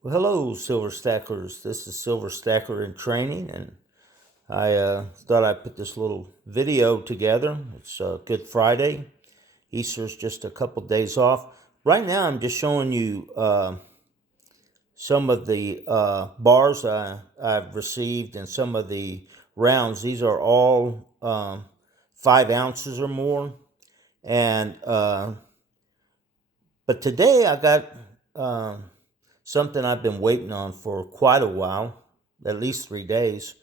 Well, hello, Silver Stackers. This is Silver Stacker in training, and I thought I'd put this little video together. It's Good Friday. Easter's just a couple days off. Right now, I'm just showing you some of the bars I've received and some of the rounds. These are all 5 ounces or more. And but today I got something I've been waiting on for quite a while, at least 3 days.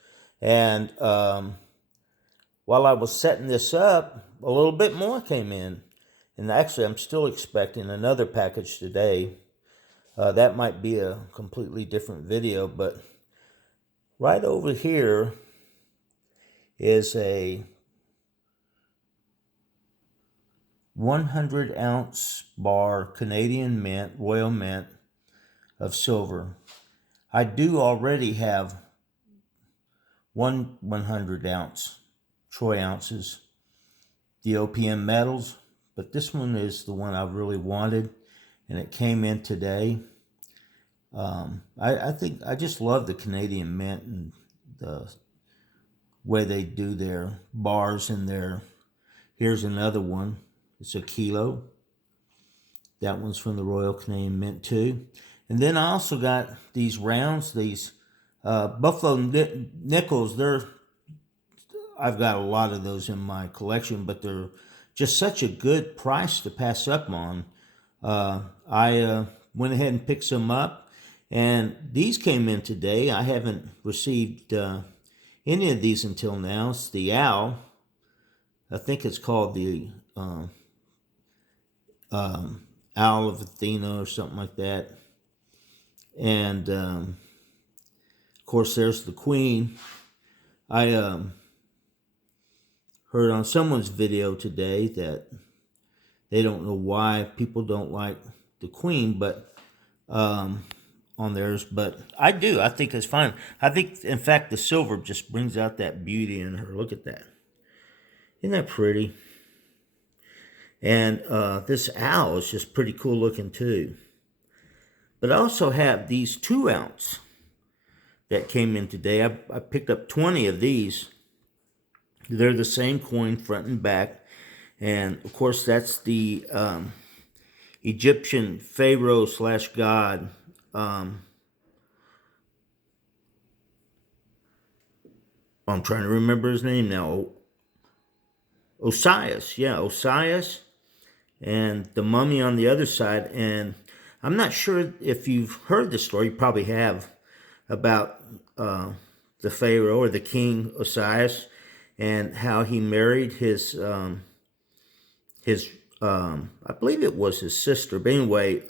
And while I was setting this up, a little bit more came in. And actually, I'm still expecting another package today. That might be a completely different video, but right over here is a 100-ounce bar Canadian Mint, Royal Mint of silver. I do already have one 100-ounce troy ounces, the OPM metals, but this one is the one I really wanted, and it came in today. I think I just love the Canadian Mint and the way they do their bars and their. Here's another one. It's a kilo. That one's from the Royal Canadian Mint too. And then I also got these rounds, these Buffalo nickels. I've got a lot of those in my collection, but they're just such a good price to pass up on. I went ahead and picked some up, and these came in today. I haven't received any of these until now. It's the Owl. I think it's called the Owl of Athena or something like that. And of course, there's the Queen. I heard on someone's video today that they don't know why people don't like the Queen, but on theirs, but I do. I think it's fine. I think, in fact, the silver just brings out that beauty in her. Look at that. Isn't that pretty? And this owl is just pretty cool looking too. But I also have these 2-ounce that came in today. I picked up 20 of these. They're the same coin front and back. And of course, that's the Egyptian Pharaoh / God. I'm trying to remember his name now. Osiris. Yeah, Osiris. And the mummy on the other side. And I'm not sure if you've heard the story, you probably have, about the Pharaoh or the King Osiris and how he married his I believe it was his sister, but anyway,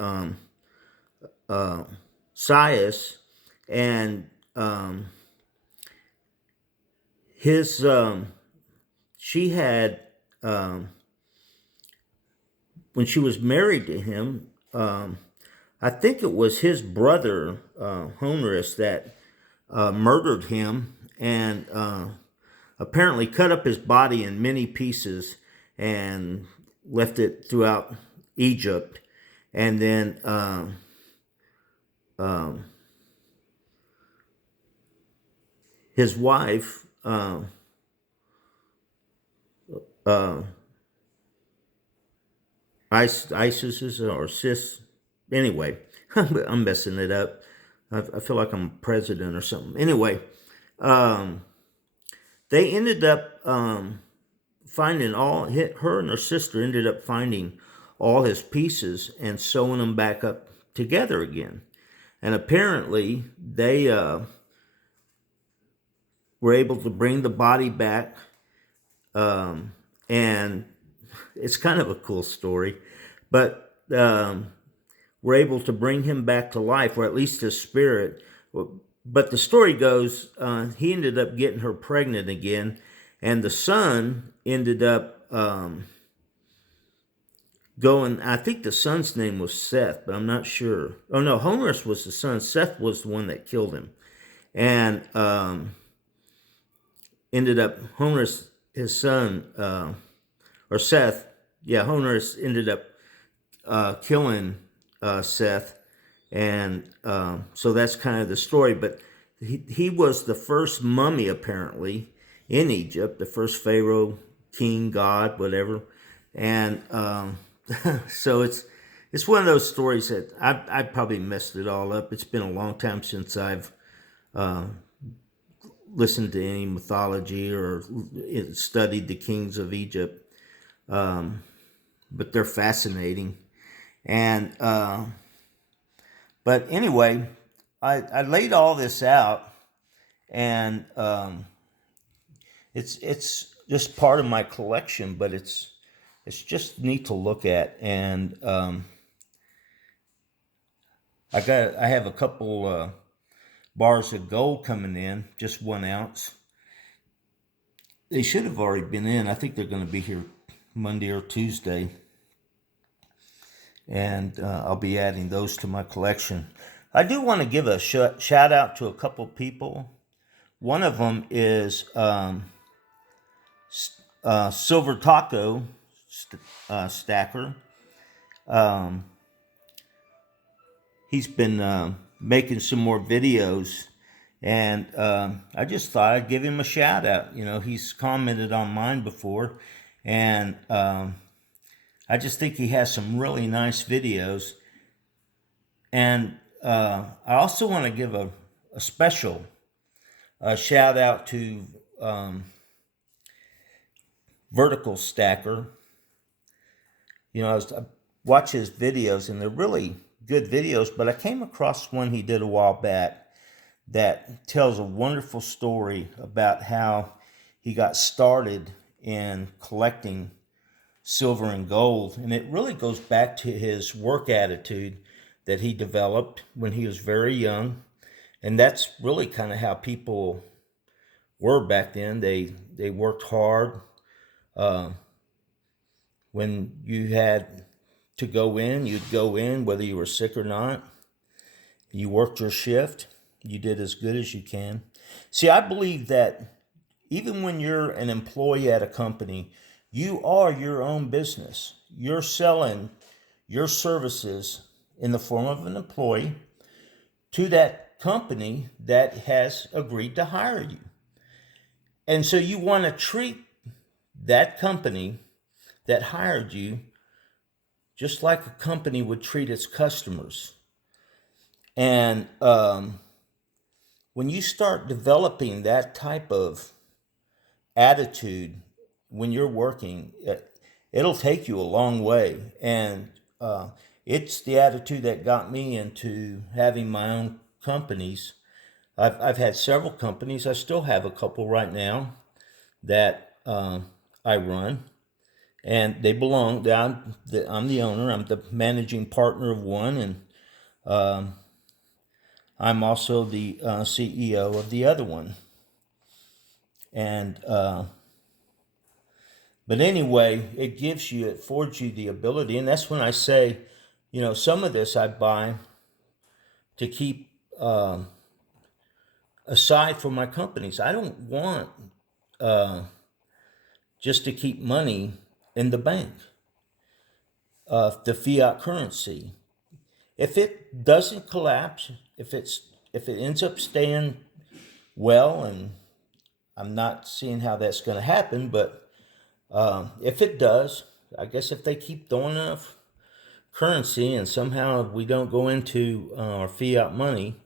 Sias, and his she had when she was married to him, I think it was his brother Honorius that murdered him and apparently cut up his body in many pieces and left it throughout Egypt. And then his wife, Isis or Sis, anyway, I'm messing it up. I feel like I'm president or something. Anyway, they ended up finding her and her sister ended up finding all his pieces and sewing them back up together again. And apparently they were able to bring the body back. And it's kind of a cool story, but we're able to bring him back to life, or at least his spirit. But the story goes, he ended up getting her pregnant again, and the son ended up going. I think the son's name was Seth, but I'm not sure. Oh no, Honorius was the son. Seth was the one that killed him, and ended up Honorius, his son, or Seth. Yeah, Honorius ended up killing Seth, And so that's kind of the story. But he was the first mummy, apparently, in Egypt, the first pharaoh, king, god, whatever. And so it's one of those stories that I probably messed it all up. It's been a long time since I've listened to any mythology or studied the kings of Egypt, but they're fascinating. And but anyway, I laid all this out, and it's just part of my collection, but it's just neat to look at. And I have a couple bars of gold coming in, just 1 ounce. They should have already been in. I think they're going to be here Monday or Tuesday, and I'll be adding those to my collection. I do want to give a shout out to a couple people. One of them is Silver Taco Stacker. He's been making some more videos, and I just thought I'd give him a shout out. He's commented on mine before, and I just think he has some really nice videos. And I also want to give a special shout out to Vertical Stacker. I watch his videos, and they're really good videos, but I came across one he did a while back that tells a wonderful story about how he got started in collecting silver and gold. And it really goes back to his work attitude that he developed when he was very young. And that's really kind of how people were back then. They worked hard. When you had to go in, you'd go in whether you were sick or not. You worked your shift. You did as good as you can. See, I believe that even when you're an employee at a company, you are your own business. You're selling your services in the form of an employee to that company that has agreed to hire you. And so you want to treat that company that hired you just like a company would treat its customers. And when you start developing that type of attitude when you're working, it'll take you a long way. And it's the attitude that got me into having my own companies. I've had several companies. I still have a couple right now that I run, and they belong. I'm the owner. I'm the managing partner of one, and I'm also the CEO of the other one. And but anyway, it affords you the ability, and that's when I say, some of this I buy to keep aside for my companies. I don't want just to keep money in the bank, the fiat currency. If it doesn't collapse, if it ends up staying well, and I'm not seeing how that's going to happen, but if it does, I guess if they keep throwing enough currency and somehow we don't go into our fiat money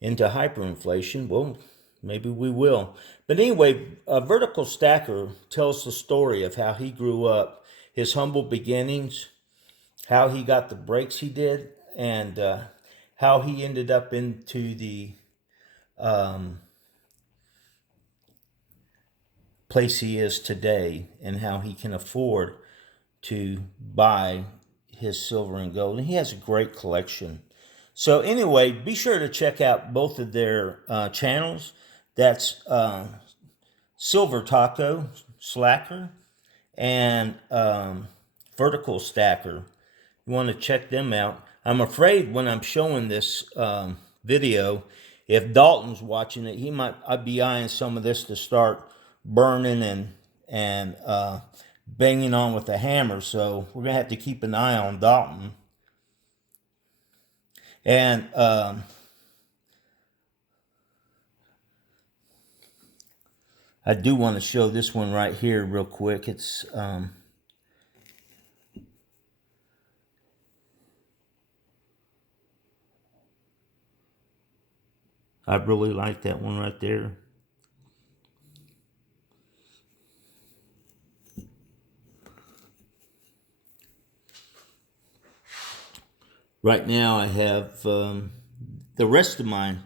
into hyperinflation, well, maybe we will. But anyway, Vertical Stacker tells the story of how he grew up, his humble beginnings, how he got the breaks he did, and how he ended up into the place he is today, and how he can afford to buy his silver and gold. And he has a great collection. So anyway, be sure to check out both of their channels. That's Silver Taco Slacker and Vertical Stacker. You want to check them out. I'm afraid when I'm showing this video, if Dalton's watching it, I'd be eyeing some of this to start burning and banging on with a hammer. So we're gonna have to keep an eye on Dalton. And I do want to show this one right here real quick. It's I really like that one right there. Right now I have the rest of my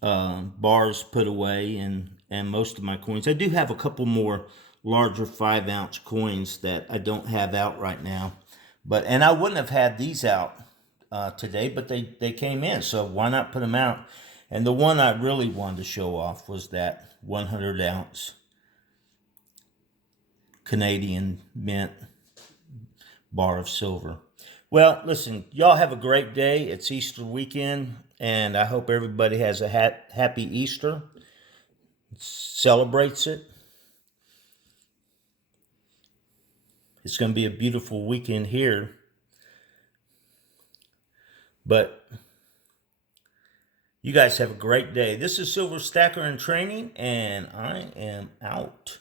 bars put away, and most of my coins. I do have a couple more larger 5-ounce coins that I don't have out right now. And I wouldn't have had these out today, but they came in, so why not put them out? And the one I really wanted to show off was that 100-ounce Canadian Mint bar of silver. Well, listen, y'all have a great day. It's Easter weekend, and I hope everybody has a happy Easter, celebrates it. It's going to be a beautiful weekend here. But you guys have a great day. This is Silver Stacker in Training, and I am out.